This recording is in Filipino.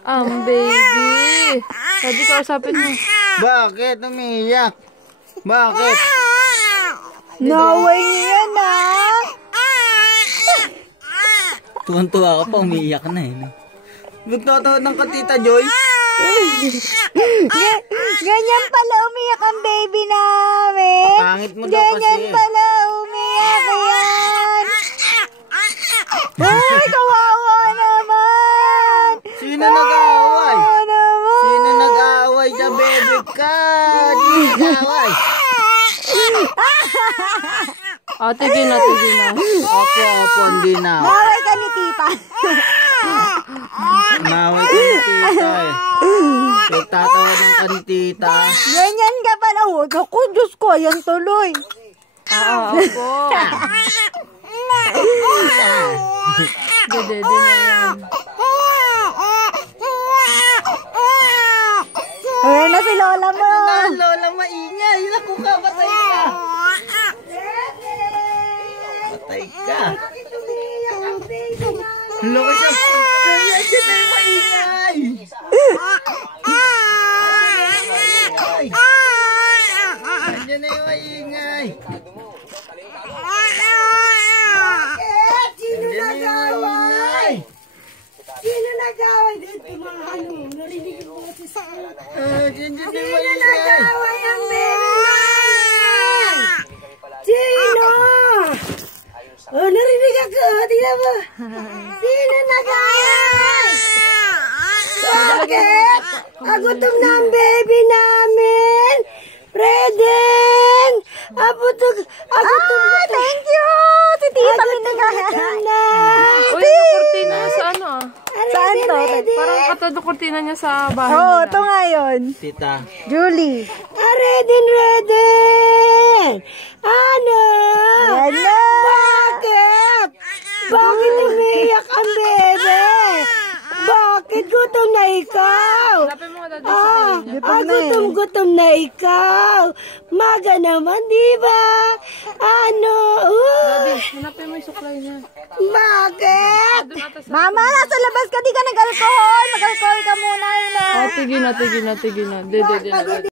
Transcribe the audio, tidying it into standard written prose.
Baby. Daddy, kausapin mo. Bakit umiiyak? Bakit? Naway niya na. Tuwan-tuwa ka pa, umiiyak na eh. Nagtatawad ng Tita Joy. Ganyan pala umiyak ang baby namin. Pangit mo daw kasi. Ganyan pala umiyak yan. Ay, kawawa naman. Sino nag-aaway? Kawawa naman. Sino nag-aaway sa bebe ka? Sino nag-aaway? Tigil na. Opo, hindi na. Naway ka ni tita. Naway ka ni tita eh. Nagtatawanan ka ni tita. Ganyan ka pala. Huwag ako, Diyos ko, yan tuloy. Opo. Dede na yan. Ayan na si Lola mo. Lola, maingay. Naku ka, patay ka. Patay ka. Loko siya. Kaya siya na yung maingay. Kanya na yung maingay. Sino nag-away? Sino nag-away? Dito mga ano, narinig mo kasi sa Sino nag-away ang baby namin? Sino? Oh, narinig ako. Tingnan mo. Sino nag-away? Bakit? Agutom na ang baby namin. Preden! Agutom. Thank you! Si Tita Minagahan na. Uy, yung kortina sa ano ah. Saan to? Parang katado kortina niya sa bahay Oo, nila. ito nga yun. Tita. Julie. Reden! Ano? Ano? Bakit? Bakit umiiyak ang bebe? Bakit gutom na ikaw? Hanapin mo Daddy sa niya. Gutom na ikaw. Maga naman, di ba? Ano? Daddy, hanapin mo yung suklay niya. Bakit? Doon ata sa... Mama, nasa labas ka, di ka nag-alcohol. Mag-alcohol ka muna, Tigil na. Dede na.